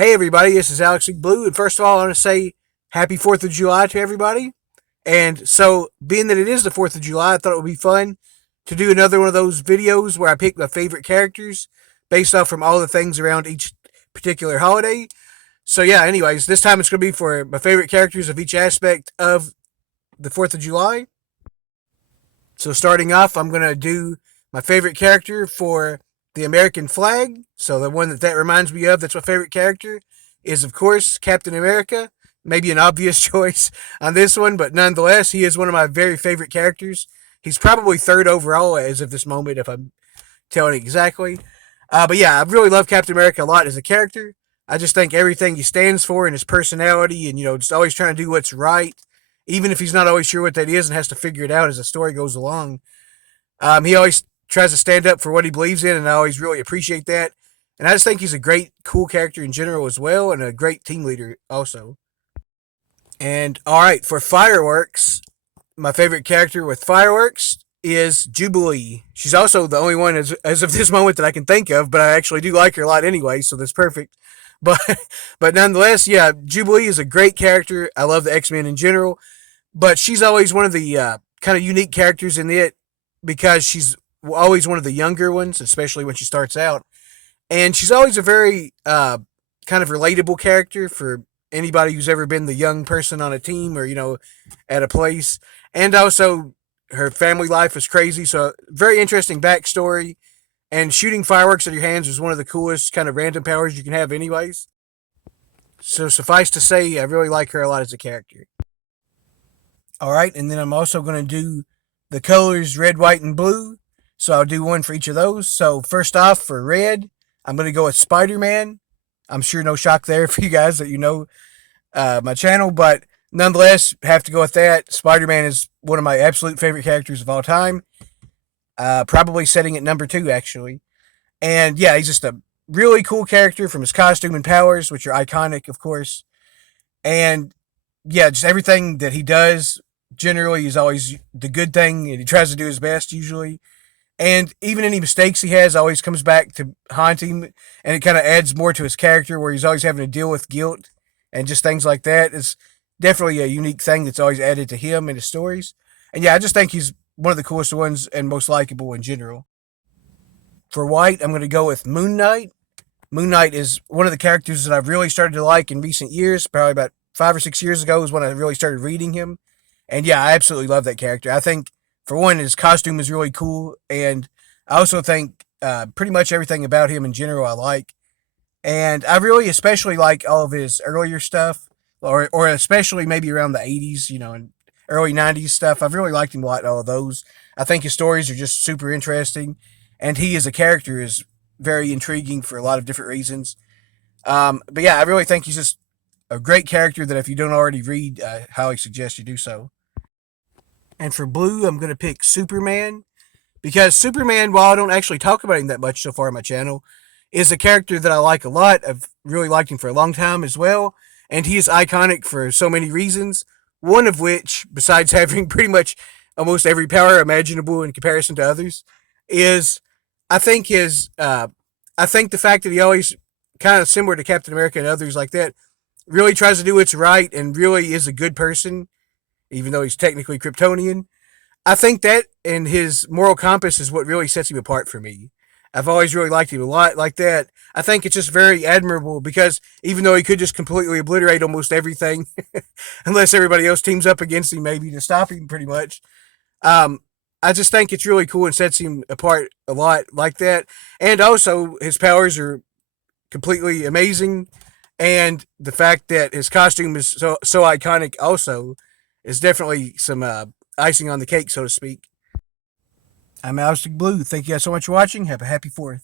Hey everybody, this is Alex Blue, and first of all, I want to say Happy 4th of July to everybody. And so, being that it is the 4th of July, I thought it would be fun to do another one of those videos where I pick my favorite characters based off from all the things around each particular holiday. So yeah, anyways, this time it's going to be for my favorite characters of each aspect of the 4th of July. So starting off, I'm going to do my favorite character for the American flag. So the one that reminds me of, that's my favorite character, is of course Captain America. Maybe an obvious choice on this one, but nonetheless, he is one of my very favorite characters. He's probably third overall as of this moment, if I'm telling exactly. But yeah, I really love Captain America a lot as a character. I just think everything he stands for and his personality, and just always trying to do what's right, even if he's not always sure what that is and has to figure it out as the story goes along. He always tries to stand up for what he believes in, and I always really appreciate that. And I just think he's a great, cool character in general as well, and a great team leader also. And all right, for fireworks, my favorite character with fireworks is Jubilee. She's also the only one as of this moment that I can think of, but I actually do like her a lot anyway, so that's perfect. But but nonetheless, yeah, Jubilee is a great character. I love the X-Men in general, but she's always one of the kind of unique characters in it because she's always one of the younger ones, especially when she starts out. And she's always a very kind of relatable character for anybody who's ever been the young person on a team or, at a place. And also, her family life was crazy. So, very interesting backstory. And shooting fireworks at your hands is one of the coolest kind of random powers you can have, anyways. So, suffice to say, I really like her a lot as a character. All right, and then I'm also going to do the colors red, white, and blue. So I'll do one for each of those. So first off, for red, I'm going to go with Spider-Man. I'm sure no shock there for you guys that my channel, but nonetheless, have to go with that. Spider-Man is one of my absolute favorite characters of all time. Probably setting at number 2, actually. And yeah, he's just a really cool character from his costume and powers, which are iconic, of course. And yeah, just everything that he does generally is always the good thing, and he tries to do his best usually. And even any mistakes he has always comes back to haunt him, and it kind of adds more to his character where he's always having to deal with guilt and just things like that. It's definitely a unique thing that's always added to him and his stories. And yeah, I just think he's one of the coolest ones and most likable in general. For white, I'm going to go with Moon Knight. Moon Knight is one of the characters that I've really started to like in recent years. Probably about 5 or 6 years ago is when I really started reading him. And yeah, I absolutely love that character. I think, for one, his costume is really cool. And I also think pretty much everything about him in general I like. And I really especially like all of his earlier stuff, or especially maybe around the 80s, and early 90s stuff. I've really liked him a lot, all of those. I think his stories are just super interesting. And he as a character is very intriguing for a lot of different reasons. But yeah, I really think he's just a great character that if you don't already read, I highly suggest you do so. And for blue, I'm going to pick Superman because Superman, while I don't actually talk about him that much so far on my channel, is a character that I like a lot. I've really liked him for a long time as well. And he is iconic for so many reasons. One of which, besides having pretty much almost every power imaginable in comparison to others, is I think I think the fact that he always kind of similar to Captain America and others like that really tries to do what's right and really is a good person, even though he's technically Kryptonian. I think that and his moral compass is what really sets him apart for me. I've always really liked him a lot like that. I think it's just very admirable because even though he could just completely obliterate almost everything, unless everybody else teams up against him, maybe to stop him, pretty much. Um, I just think it's really cool and sets him apart a lot like that. And also, his powers are completely amazing, and the fact that his costume is so iconic also is definitely some icing on the cake, so to speak. I'm Alex Blue. Thank you guys so much for watching. Have a happy 4th.